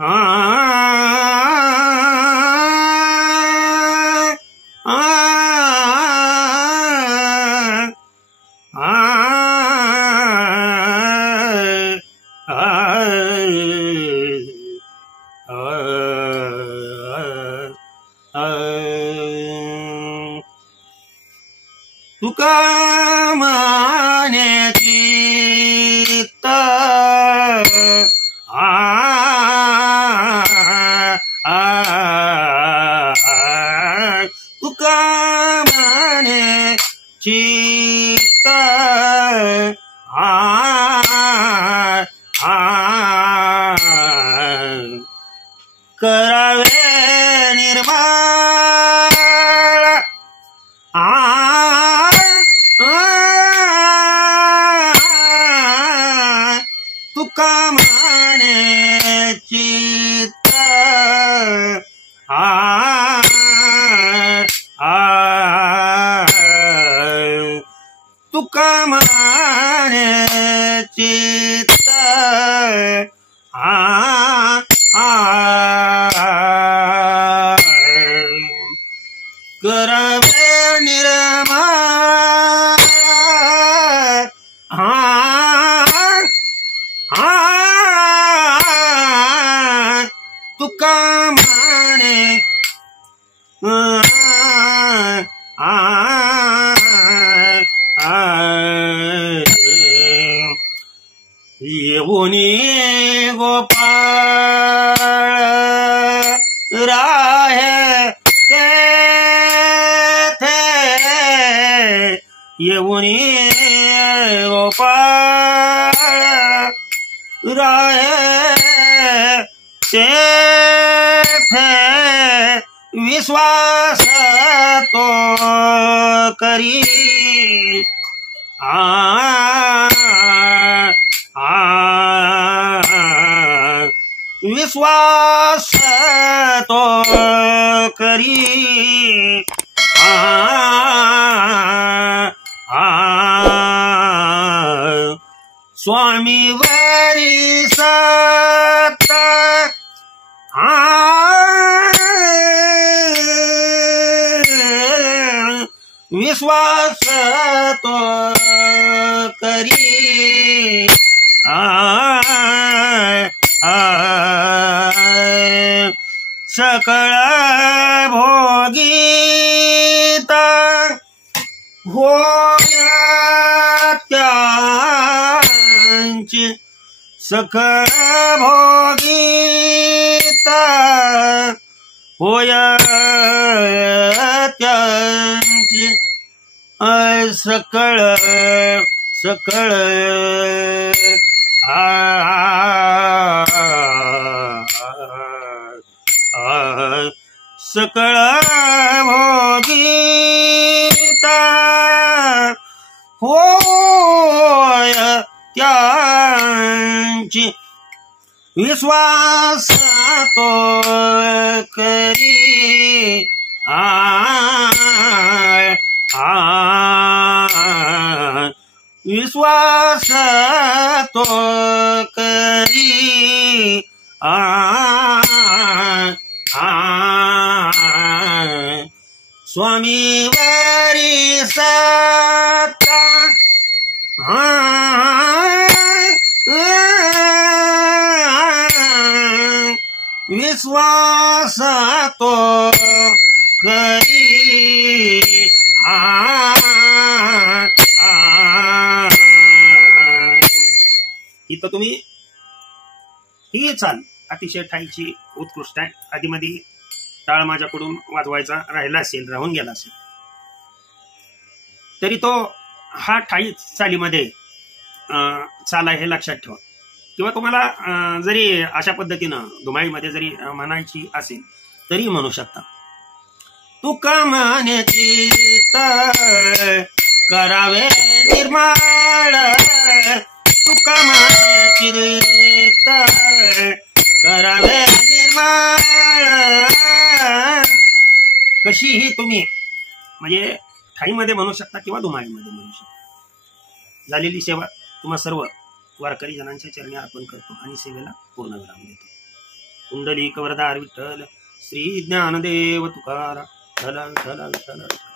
आ आ तुका मान्याची तुका माने चित्त करावे निर्माळ तुका माने चित्त तुका माने चित्त करावे निर्माळ तुका माने येऊनी गोपाळ राहे तेथे येऊनी गोपाळ राहे तेथे विश्वास तो करी विश्वास तो करी स्वामी वरी सत विश्वास तो करी सकळ भोगीत होय त्यांची सकळ भोगीत होय त्यांची सकळ सकळ सकळ भोगीत होय त्यांची विश्वास तो करी विश्वास तो करी स्वामी वरी सत्ता विश्वास तो करी इथं तुम्ही ही चाल अतिशय ठाईची उत्कृष्ट आहे. आधीमध्ये टाळ माझ्याकडून वाजवायचा राहिला असेल, राहून गेला असेल, तरी तो हा ठाई चालीमध्ये चाला हे लक्षात ठेवा. किंवा तुम्हाला जरी अशा पद्धतीनं धुमाळीमध्ये जरी म्हणायची असेल तरी म्हणू शकता. तुका मान्याची करावे निर्माळ तुका मान्याची करावे निर्माळ. कशीही तुम्ही म्हणजे ठाईमध्ये म्हणू शकता किंवा धुमाळीमध्ये म्हणू शकता. झालेली सेवा तुम्हा सर्व वारकरी जनांच्या चरणी अर्पण करतो आणि सेवेला पूर्ण विराम देतो. पुंडलिक वरदार विठ्ठल श्री ज्ञानदेव तुकाराम. विठ्ठल विठ्ठल विठ्ठल.